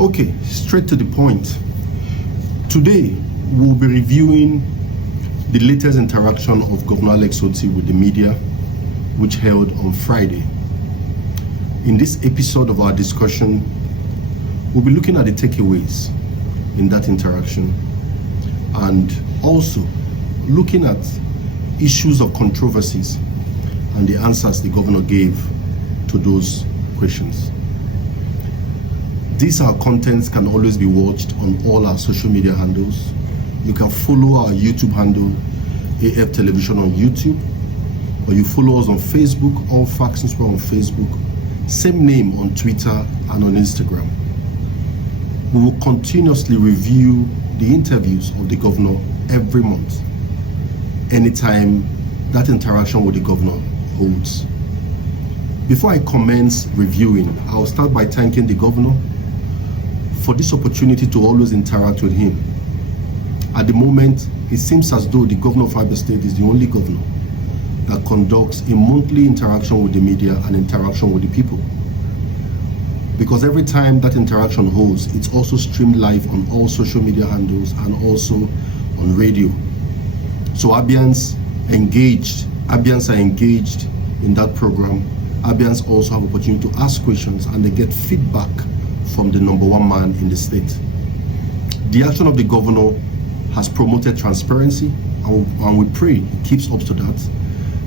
Okay, straight to the point. Today, we'll be reviewing the latest interaction of Governor Alex Otti with the media, which held on Friday. In this episode of our discussion, we'll be looking at the takeaways in that interaction and also looking at issues of controversies and the answers the governor gave to those questions. These our contents can always be watched on all our social media handles. You can follow our YouTube handle, AF Television on YouTube, or you follow us on Facebook, All Facts and Sport on Facebook, same name on Twitter and on Instagram. We will continuously review the interviews of the governor every month, anytime that interaction with the governor holds. Before I commence reviewing, I'll start by thanking the governor for this opportunity to always interact with him. At the moment, it seems as though the governor of Abian State is the only governor that conducts a monthly interaction with the media and interaction with the people. Because every time that interaction holds, it's also streamed live on all social media handles and also on radio. So Abians are engaged in that program. Abians also have opportunity to ask questions and they get feedback from the number one man in the state. The action of the governor has promoted transparency, and we pray it keeps up to that.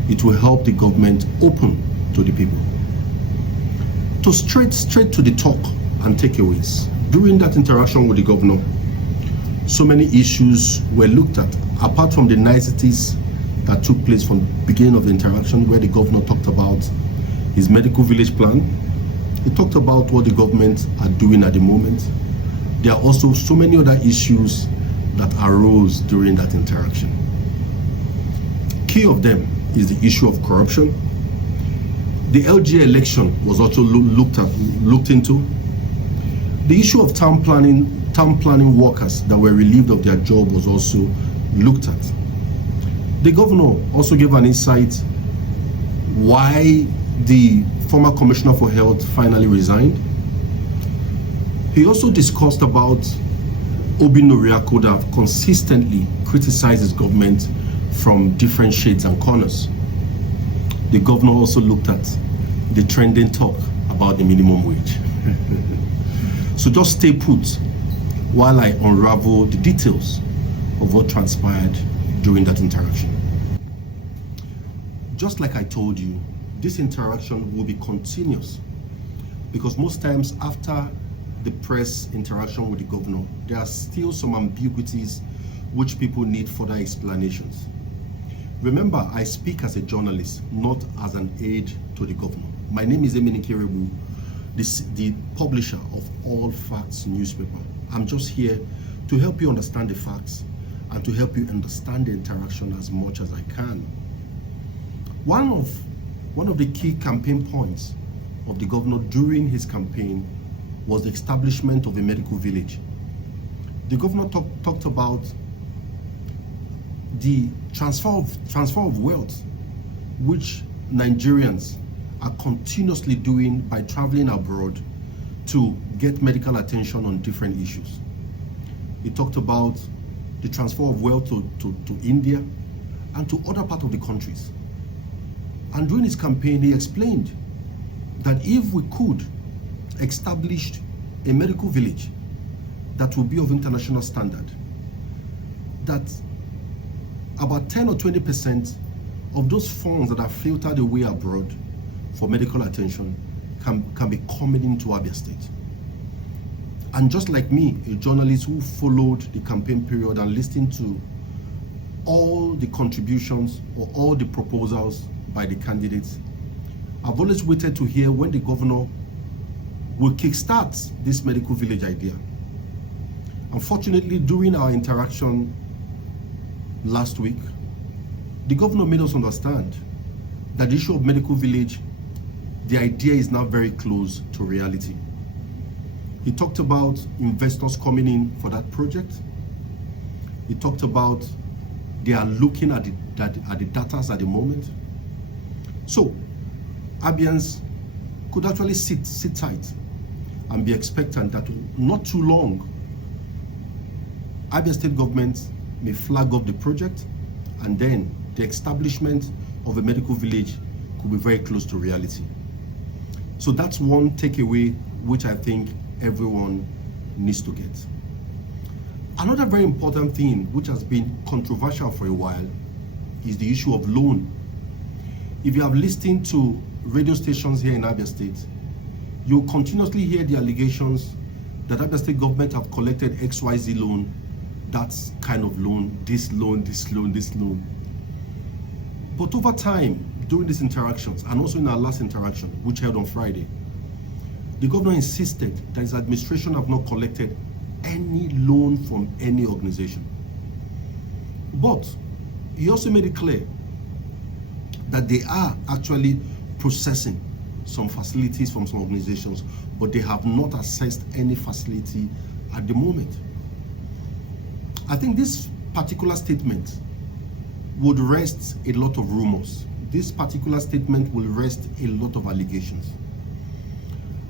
It will help the government open to the people. To straight to the talk and takeaways. During that interaction with the governor, so many issues were looked at, apart from the niceties that took place from the beginning of the interaction, where the governor talked about his medical village plan. He talked about what the government are doing at the moment. There are also so many other issues that arose during that interaction. Key of them is the issue of corruption. The LGA election was also looked into. The issue of town planning workers that were relieved of their job was also looked at. The governor also gave an insight why the former Commissioner for Health finally resigned. He also discussed about Obi Noriako that have consistently criticized his government from different shades and corners. The governor also looked at the trending talk about the minimum wage. So just stay put while I unravel the details of what transpired during that interaction. Just like I told you, this interaction will be continuous because most times after the press interaction with the governor, there are still some ambiguities which people need further explanations. Remember, I speak as a journalist, not as an aide to the governor. My name is Emini Kerebu, the publisher of All Facts newspaper. I'm just here to help you understand the facts and to help you understand the interaction as much as I can. One of the key campaign points of the governor during his campaign was the establishment of a medical village. The governor talked about the transfer of wealth, which Nigerians are continuously doing by traveling abroad to get medical attention on different issues. He talked about the transfer of wealth to India and to other parts of the countries. And during his campaign, he explained that if we could establish a medical village that will be of international standard, that about 10 or 20% of those funds that are filtered away abroad for medical attention can be coming into Abian State. And just like me, a journalist who followed the campaign period and listened to all the contributions or all the proposals by the candidates, I've always waited to hear when the governor will kickstart this medical village idea. Unfortunately, during our interaction last week, the governor made us understand that the issue of medical village, the idea is now very close to reality. He talked about investors coming in for that project. He talked about they are looking at the data at the moment. So Abians could actually sit tight and be expectant that not too long, Abia State government may flag up the project, and then the establishment of a medical village could be very close to reality. So that's one takeaway which I think everyone needs to get. Another very important thing which has been controversial for a while is the issue of loan. If you have listened to radio stations here in Abia State, you continuously hear the allegations that Abia State government have collected XYZ loan, that's kind of loan, this loan, this loan, this loan. But over time, during these interactions, and also in our last interaction, which held on Friday, the governor insisted that his administration have not collected any loan from any organization. But he also made it clear that they are actually processing some facilities from some organizations, but they have not assessed any facility at the moment. I think this particular statement would rest a lot of rumors. This particular statement will rest a lot of allegations.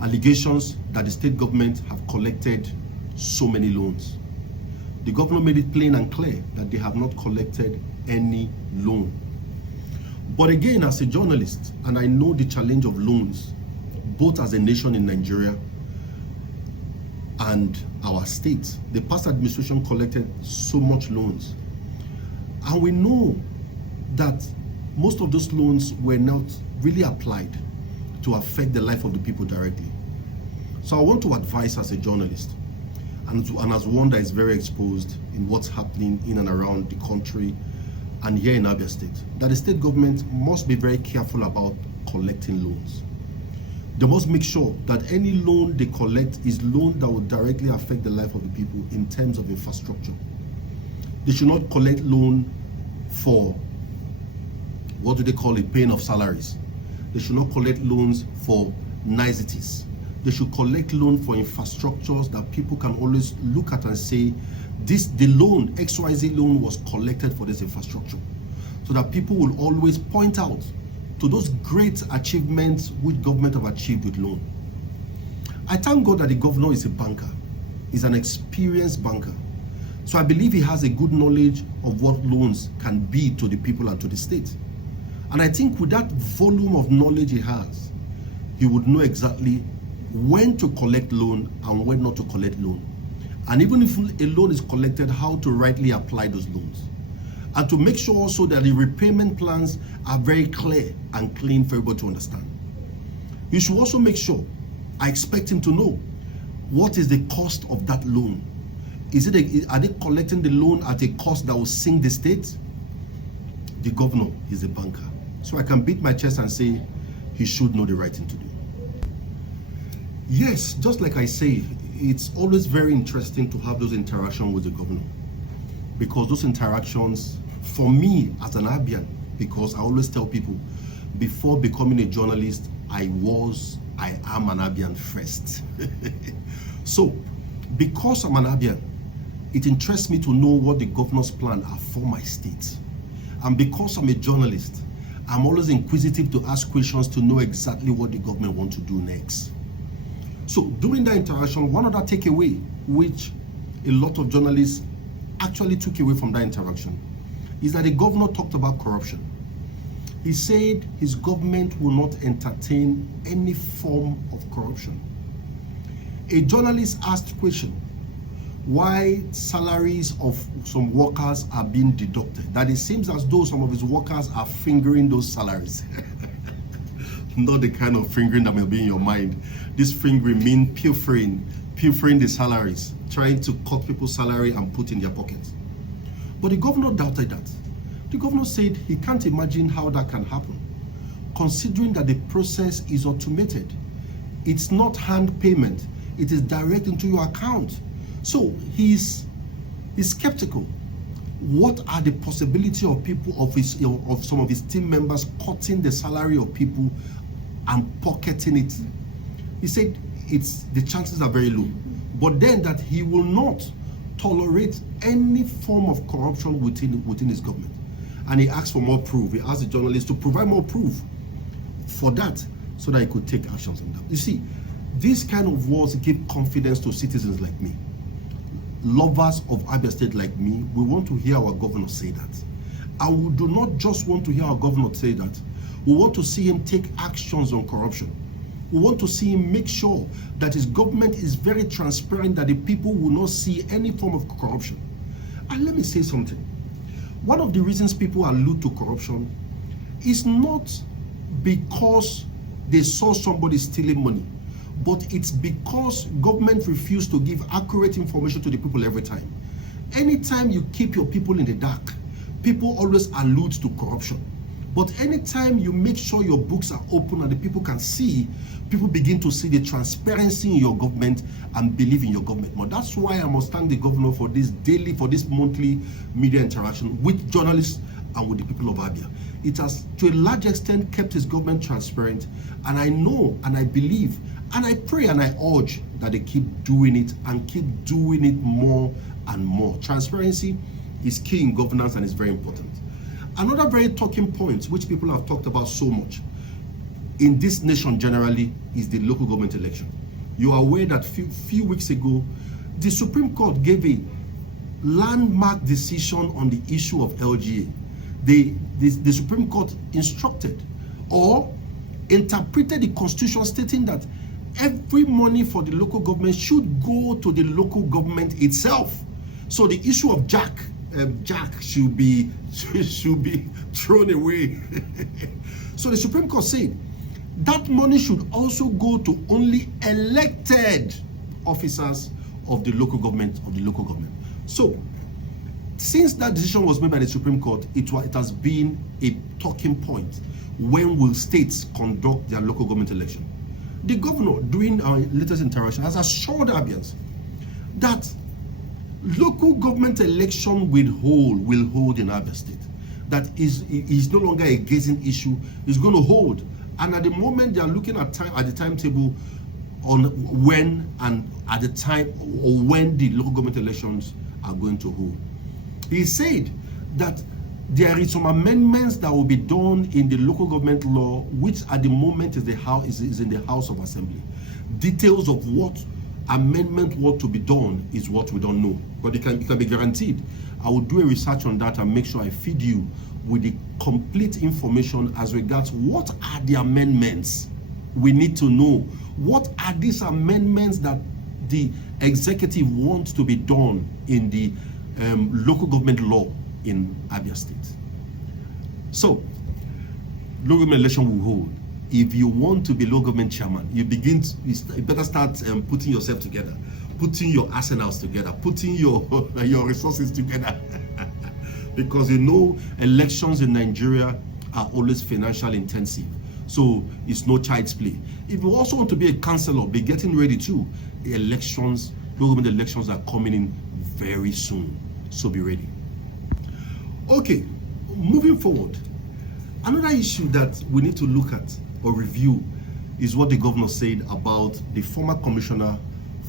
Allegations that the state government have collected so many loans. The governor made it plain and clear that they have not collected any loan. But again, as a journalist, and I know the challenge of loans, both as a nation in Nigeria and our state, the past administration collected so much loans. And we know that most of those loans were not really applied to affect the life of the people directly. So I want to advise as a journalist, and as one that is very exposed in what's happening in and around the country and here in Abia State, that the state government must be very careful about collecting loans. They must make sure that any loan they collect is loan that will directly affect the life of the people in terms of infrastructure. They should not collect loan for, what do they call it, paying of salaries. They should not collect loans for niceties. They should collect loan for infrastructures that people can always look at and say, the loan, XYZ loan, was collected for this infrastructure. So that people will always point out to those great achievements which government have achieved with loan. I thank God that the governor is a banker. He's an experienced banker. So I believe he has a good knowledge of what loans can be to the people and to the state. And I think with that volume of knowledge he has, he would know exactly when to collect loan and when not to collect loan. And even if a loan is collected, how to rightly apply those loans. And to make sure also that the repayment plans are very clear and clean for everybody to understand. You should also make sure, I expect him to know, what is the cost of that loan? Are they collecting the loan at a cost that will sink the state? The governor is a banker. So I can beat my chest and say he should know the right thing to do. Yes, just like I say, it's always very interesting to have those interactions with the governor, because those interactions, for me as an Abian, because I always tell people, before becoming a journalist, I am an Abian first. So, because I'm an Abian, it interests me to know what the governor's plans are for my state. And because I'm a journalist, I'm always inquisitive to ask questions to know exactly what the government wants to do next. So during that interaction, one other takeaway which a lot of journalists actually took away from that interaction is that the governor talked about corruption. He said his government will not entertain any form of corruption. A journalist asked the question, why salaries of some workers are being deducted? That it seems as though some of his workers are fingering those salaries. Not the kind of fingering that may be in your mind. This fingering means pilfering the salaries, trying to cut people's salary and put in their pockets. But the governor doubted that. The governor said he can't imagine how that can happen, considering that the process is automated. It's not hand payment, it is direct into your account. So he's skeptical. What are the possibility of people, of some of his team members cutting the salary of people and pocketing it? He said the chances are very low. But then that he will not tolerate any form of corruption within his government. And he asked for more proof. He asked the journalists to provide more proof for that so that he could take actions on that. You see, These kind of words give confidence to citizens like me. Lovers of Abia State like me, we want to hear our governor say that. And we do not just want to hear our governor say that. We want to see him take actions on corruption. We want to see him make sure that his government is very transparent, that the people will not see any form of corruption. And let me say something. One of the reasons people allude to corruption is not because they saw somebody stealing money, but it's because government refused to give accurate information to the people every time. Anytime you keep your people in the dark, people always allude to corruption. But anytime you make sure your books are open and the people can see, people begin to see the transparency in your government and believe in your government more. That's why I must thank the governor for this monthly media interaction with journalists and with the people of Abia. It has, to a large extent, kept his government transparent. And I know and I believe and I pray and I urge that they keep doing it and keep doing it more and more. Transparency is key in governance and is very important. Another very talking point which people have talked about so much in this nation generally is the local government election. You are aware that few weeks ago, the Supreme Court gave a landmark decision on the issue of LGA. The Supreme Court instructed or interpreted the Constitution stating that every money for the local government should go to the local government itself. So the issue of Jack should be thrown away. So the Supreme Court said that money should also go to only elected officers of the local government. So since that decision was made by the Supreme Court, it has been a talking point. When will states conduct their local government election? The governor, during our latest interaction, has assured Abians that local government election will hold in Abia State. That is no longer a gazing issue. It's going to hold. And at the moment, they are looking at the timetable on when and at the time or when the local government elections are going to hold. He said that there is some amendments that will be done in the local government law, which at the moment is in the House of Assembly. Details of what amendment what to be done is what we don't know, but it can be guaranteed. I will do a research on that and make sure I feed you with the complete information as regards what are the amendments we need to know. What are these amendments that the executive wants to be done in the local government law in Abia State? So, local government election will hold. If you want to be local government chairman, you better start putting yourself together, putting your arsenals together, putting your resources together. Because you know elections in Nigeria are always financial intensive. So it's no child's play. If you also want to be a councillor, be getting ready too. The elections, local government elections are coming in very soon. So be ready. Okay, moving forward. Another issue that we need to look at or review is what the governor said about the former commissioner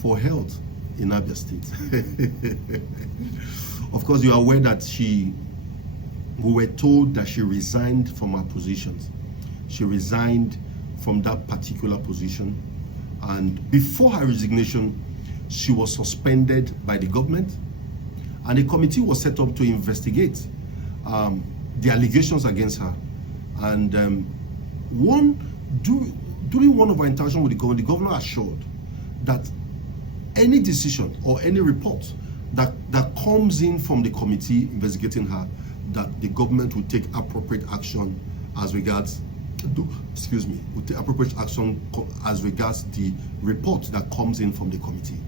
for health in Abia State. Of course, you are aware that we were told that she resigned from her positions. She resigned from that particular position, and before her resignation, she was suspended by the government, and a committee was set up to investigate the allegations against her. And during one of our interactions with the governor assured that any decision or any report that comes in from the committee investigating her, that the government will take appropriate action as regards, will take appropriate action as regards the report that comes in from the committee.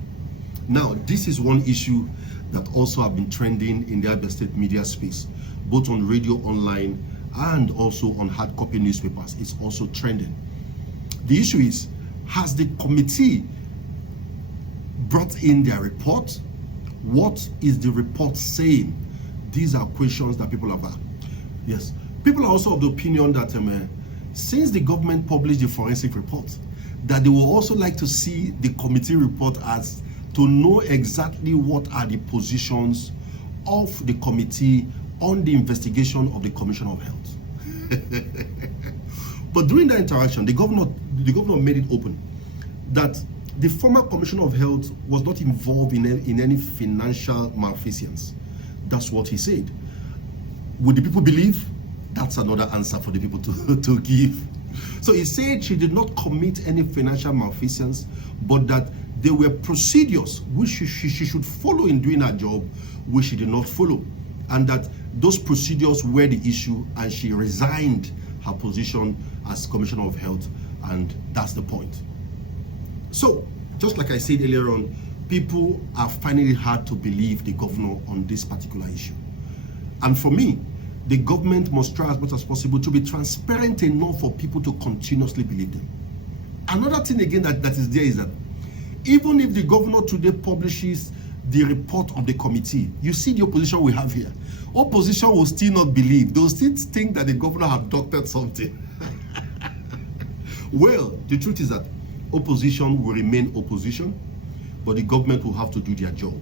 Now, this is one issue that also have been trending in the Abia State media space, both on radio, online, and also on hard copy newspapers. It's also trending. The issue is, has the committee brought in their report? What is the report saying? These are questions that people have asked. Yes, people are also of the opinion that since the government published the forensic report, that they will also like to see the committee report as to know exactly what are the positions of the committee on the investigation of the Commissioner of Health. But during that interaction, the governor made it open that the former Commissioner of Health was not involved in any financial malfeasance. That's what he said. Would the people believe? That's another answer for the people to give. So he said she did not commit any financial malfeasance, but that there were procedures which she should follow in doing her job, which she did not follow. And that those procedures were the issue, and she resigned her position as Commissioner of Health, and that's the point. So, just like I said earlier on, people are finding it hard to believe the governor on this particular issue. And for me, the government must try as much as possible to be transparent enough for people to continuously believe them. Another thing again that is there is that even if the governor today publishes the report of the committee, you see the opposition we have here. Opposition will still not believe. They'll still think that the governor have doctored something. Well, the truth is that opposition will remain opposition, but the government will have to do their job.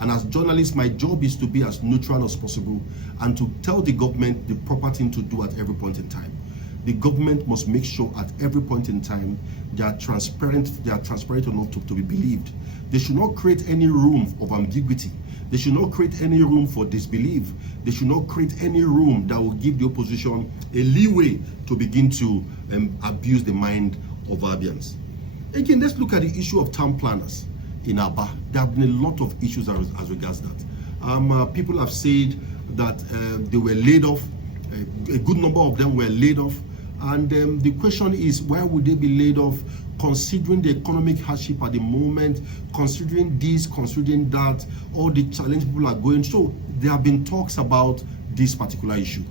And as journalists, my job is to be as neutral as possible and to tell the government the proper thing to do at every point in time. The government must make sure at every point in time they are transparent enough to be believed. They should not create any room of ambiguity. They should not create any room for disbelief. They should not create any room that will give the opposition a leeway to begin to abuse the mind of Abians. Again, let's look at the issue of town planners in Aba. There have been a lot of issues as regards that. People have said that they were laid off. A good number of them were laid off. And the question is, why would they be laid off, considering the economic hardship at the moment, considering this, considering that, all the challenge people are going through? So there have been talks about this particular issue.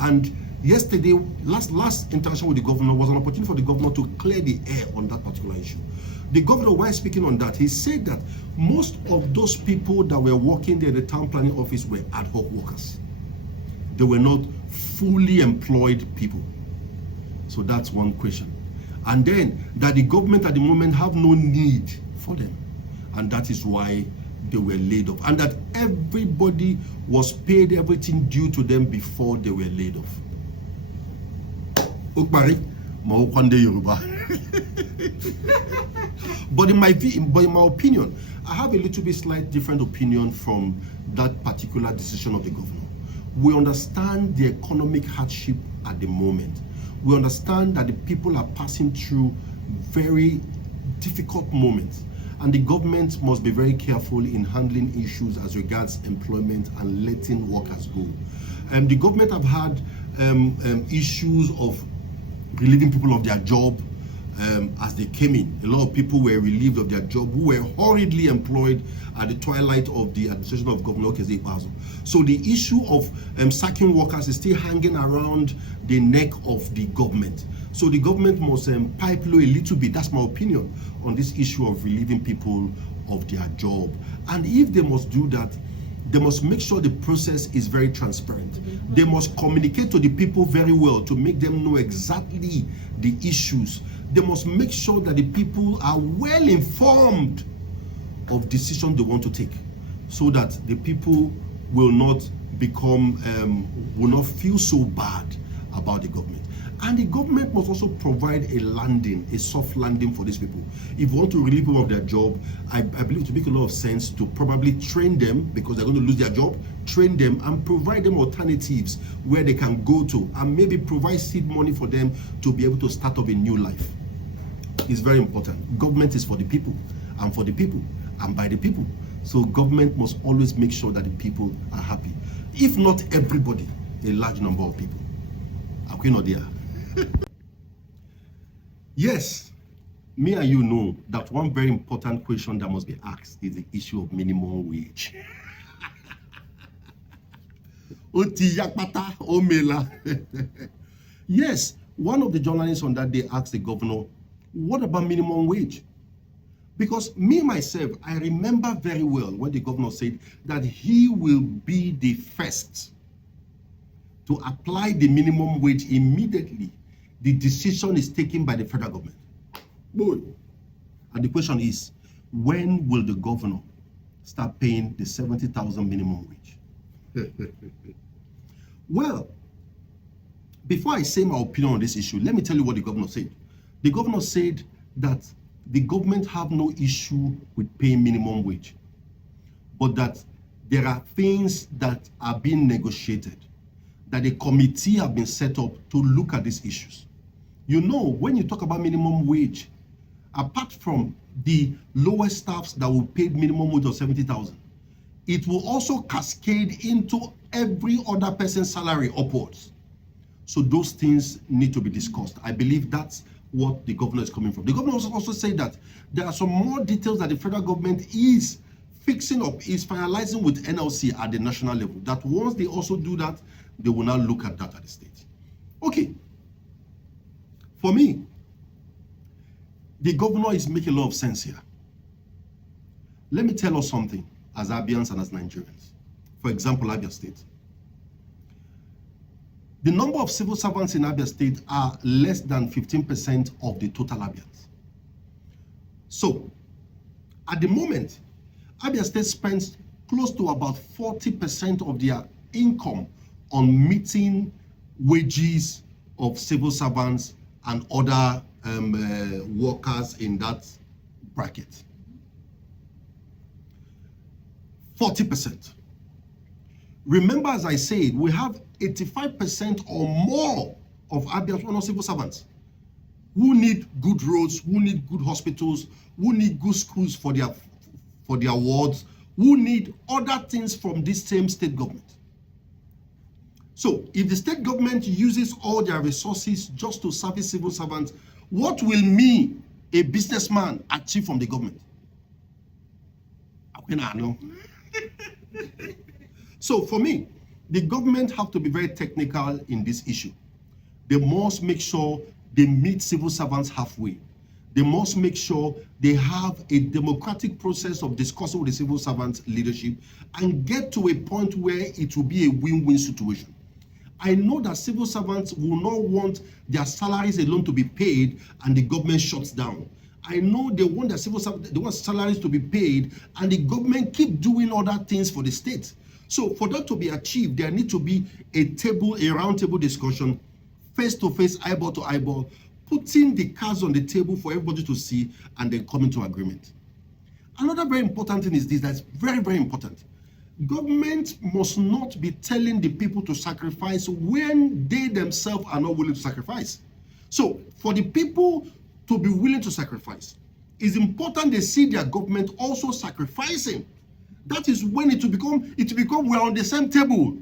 And yesterday, last interaction with the governor was an opportunity for the governor to clear the air on that particular issue. The governor, while speaking on that, he said that most of those people that were working there in the town planning office were ad hoc workers. They were not fully employed people. So that's one question. And then that the government at the moment have no need for them. And that is why they were laid off. And that everybody was paid everything due to them before they were laid off. But in my opinion, I have a little bit slight different opinion from that particular decision of the governor. We understand the economic hardship at the moment. We understand that the people are passing through very difficult moments, and the government must be very careful in handling issues as regards employment and letting workers go. The government have had issues of relieving people of their job as they came in. A lot of people were relieved of their job who were hurriedly employed at the twilight of the administration of Governor Okezie. So the issue of sacking workers is still hanging around the neck of the government. So the government must pipe low a little bit. That's my opinion on this issue of relieving people of their job. And if they must do that, they must make sure the process is very transparent. They must communicate to the people very well to make them know exactly the issues. They must make sure that the people are well informed of decisions they want to take, so that the people will not will not feel so bad about the government. And the government must also provide a landing, a soft landing for these people. If you want to relieve people of their job, I believe it would make a lot of sense to probably train them, because they're going to lose their job, train them and provide them alternatives where they can go to, and maybe provide seed money for them to be able to start up a new life. It's very important. Government is for the people, and for the people, and by the people. So government must always make sure that the people are happy. If not everybody, a large number of people. Are we not there? Yes, me and you know that one very important question that must be asked is the issue of minimum wage. Otti yakpata omela. Yes, one of the journalists on that day asked the governor, what about minimum wage? Because me, myself, I remember very well when the governor said that he will be the first to apply the minimum wage immediately the decision is taken by the federal government. Boy. And the question is, when will the governor start paying the 70,000 minimum wage? Well, before I say my opinion on this issue, let me tell you what the governor said. The governor said that the government have no issue with paying minimum wage, but that there are things that are being negotiated, that a committee have been set up to look at these issues. You know, when you talk about minimum wage, apart from the lowest staffs that will pay minimum wage of 70,000, it will also cascade into every other person's salary upwards. So those things need to be discussed. I believe that's what the governor is coming from. The governor also said that there are some more details that the federal government is fixing up, is finalizing with NLC at the national level, that once they also do that, they will now look at that at the state. Okay. For me, the governor is making a lot of sense here. Let me tell us something as Abians and as Nigerians. For example, Abia State. The number of civil servants in Abia State are less than 15% of the total Abians. So, at the moment, Abia State spends close to about 40% of their income on meeting wages of civil servants and other workers in that bracket. 40%. Remember, as I said, we have 85% or more of Abians who are not civil servants, who need good roads, who need good hospitals, who need good schools for their wards, who need other things from this same state government. So, if the state government uses all their resources just to service civil servants, what will me, a businessman, achieve from the government? I know. So, for me, the government have to be very technical in this issue. They must make sure they meet civil servants halfway. They must make sure they have a democratic process of discussing with the civil servants leadership and get to a point where it will be a win-win situation. I know that civil servants will not want their salaries alone to be paid and the government shuts down. I know they want their they want salaries to be paid and the government keep doing other things for the state. So for that to be achieved, there need to be a round table discussion, face-to-face, eyeball to eyeball, putting the cards on the table for everybody to see and then coming to agreement. Another very important thing is this, that's very, very important. Government must not be telling the people to sacrifice when they themselves are not willing to sacrifice. So for the people to be willing to sacrifice, it's important they see their government also sacrificing. That is when it will become we're on the same table.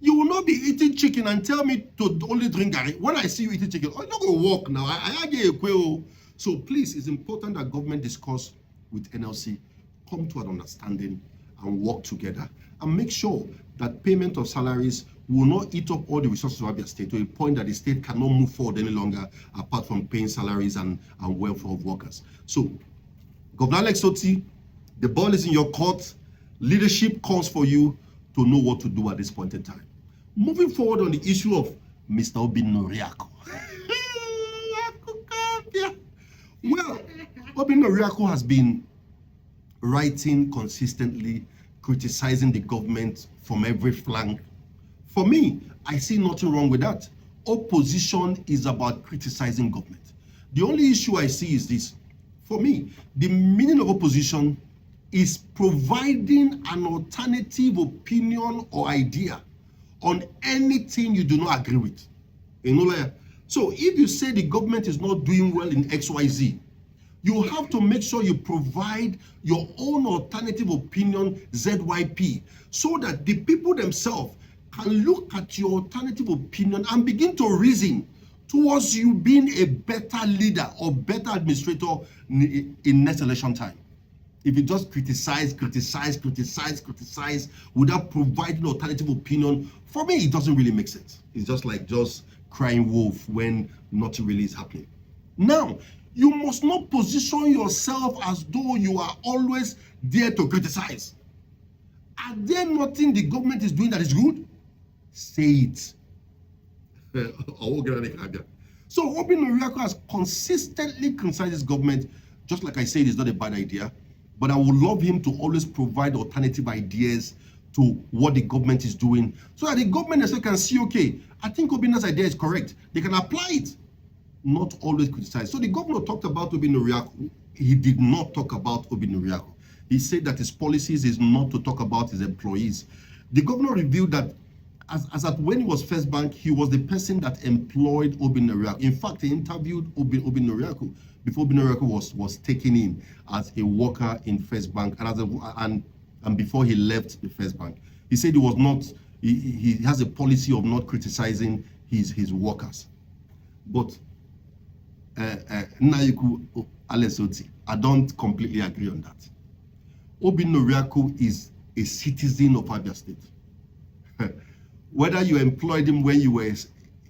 You will not be eating chicken and tell me to only drink garri. When I see you eating chicken, I'm not going to walk now. I get a quail. So please, it's important that government discuss with NLC, come to an understanding and work together and make sure that payment of salaries will not eat up all the resources of Abia State to a point that the state cannot move forward any longer apart from paying salaries and welfare of workers. So, Governor Otti, the ball is in your court. Leadership calls for you to know what to do at this point in time. Moving forward on the issue of Mr. Obinoriako. Well, Obinoriako has been writing consistently, criticizing the government from every flank. For me, I see nothing wrong with that. Opposition is about criticizing government. The only issue I see is this. For me, the meaning of opposition is providing an alternative opinion or idea on anything you do not agree with. You know, so if you say the government is not doing well in XYZ, you have to make sure you provide your own alternative opinion, ZYP, so that the people themselves can look at your alternative opinion and begin to reason towards you being a better leader or better administrator in next election time. If you just criticize without providing alternative opinion, for me, it doesn't really make sense. It's just like just crying wolf when nothing really is happening. Now, you must not position yourself as though you are always there to criticize. Are there nothing the government is doing that is good? Say it. So Obinoriako has consistently criticized this government. Just like I said, it's not a bad idea. But I would love him to always provide alternative ideas to what the government is doing, so that the government also can see, okay, I think Obina's idea is correct. They can apply it. not always criticize. So the governor talked about Obi Noriaku. He did not talk about Obi Noriaku. He said that his policies is not to talk about his employees. The governor revealed that as at when he was First Bank, he was the person that employed Obi Noriaku. In fact, he interviewed Obi Noriaku before Obi Noriaku was taken in as a worker in First Bank and before he left the First Bank. He said he was not, he has a policy of not criticizing his workers. But Nnayiku Otti, I don't completely agree on that. Obi Noriaku is a citizen of Abia State. Whether you employed him when you were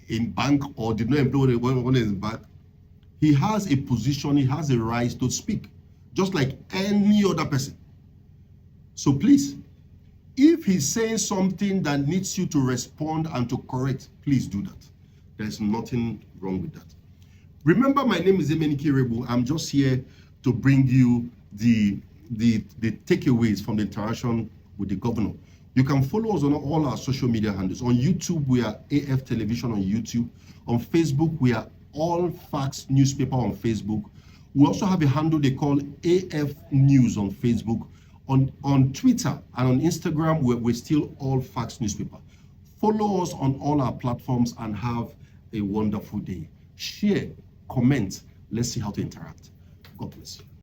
in bank or did not employ him when he was in bank, he has a position, he has a right to speak, just like any other person. So please, if he's saying something that needs you to respond and to correct, please do that. There's nothing wrong with that. Remember, my name is Emenike Rebu. I'm just here to bring you the takeaways from the interaction with the governor. You can follow us on all our social media handles. On YouTube, we are AF Television on YouTube. On Facebook, we are All Facts Newspaper on Facebook. We also have a handle they call AF News on Facebook. On Twitter and on Instagram, we're still All Facts Newspaper. Follow us on all our platforms and have a wonderful day. Share, comment. Let's see how to interact. God bless you.